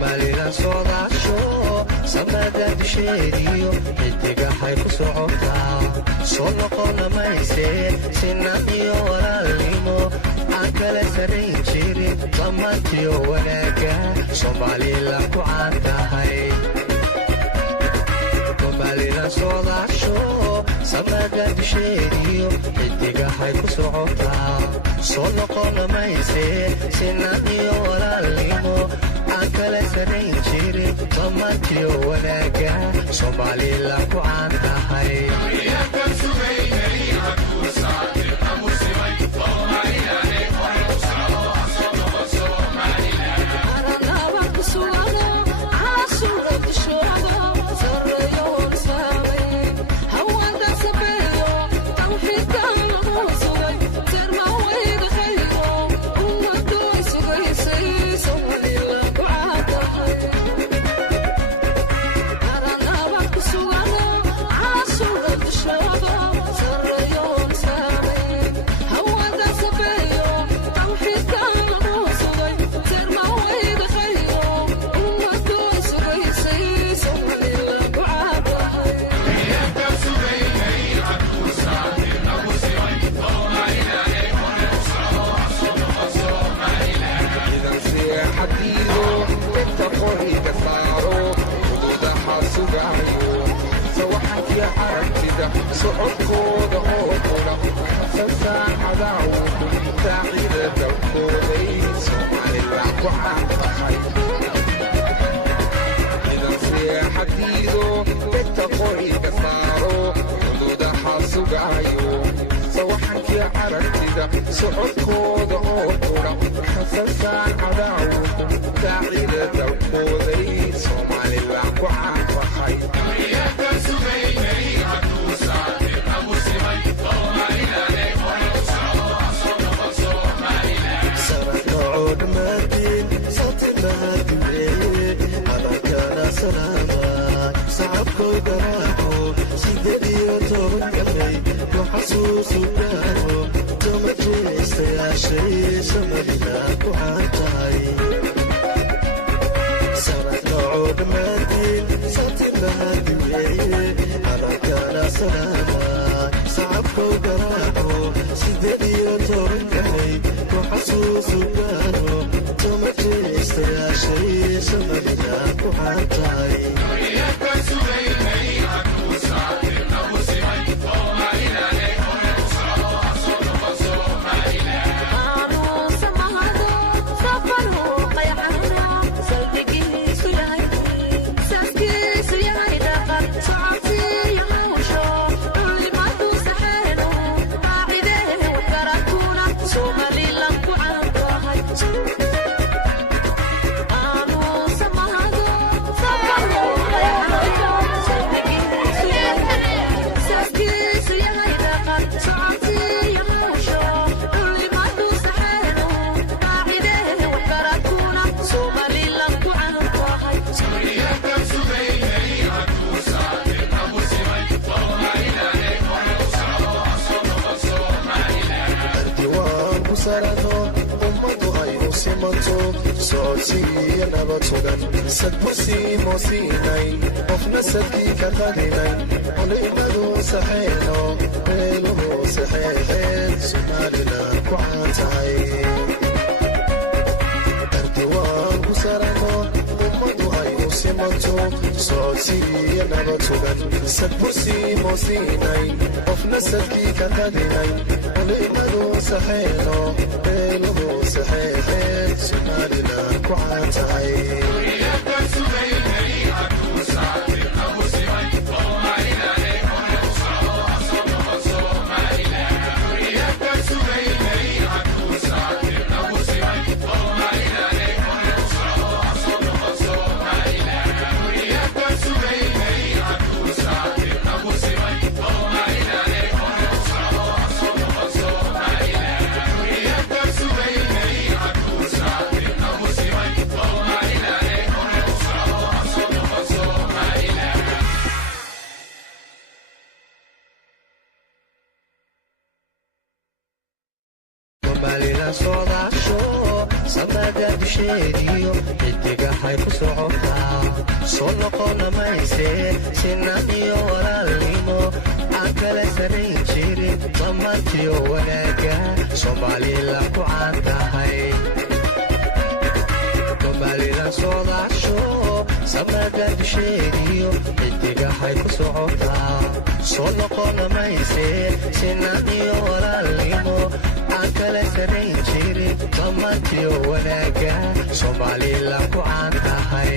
soomaalina socdaasho samada dusheediyo xidigahay ku socotaa soo noqona mayse sinaan iyo walaalnimo aan kala sarayn jirin dhammaantiyo wanaaga soomaalila ku caan tahay soomaalina socdaasho samada dusheediyo xidigahay ku socotaa soo noqona mayse sinaan iyo walaalnimo aan kala sarayn jirin dhammaantiyo wanaaga soomaalila ku caan tahay socdaasho samada dusheediyo xidigahay ku soo soo noqona mayse sinaan iyo walaalnimo aan kala sarayn jirin dhammaantiyo wanaaga Somaliland ku caan tahay Somaliland soodaasho samada dusheediyo xidigahay ku socotaa soo noqona mayse sinaan iyo walaalnimo aan kala sarayn jirin dhammaantiyo wanaaga Somaliland ku caan tahay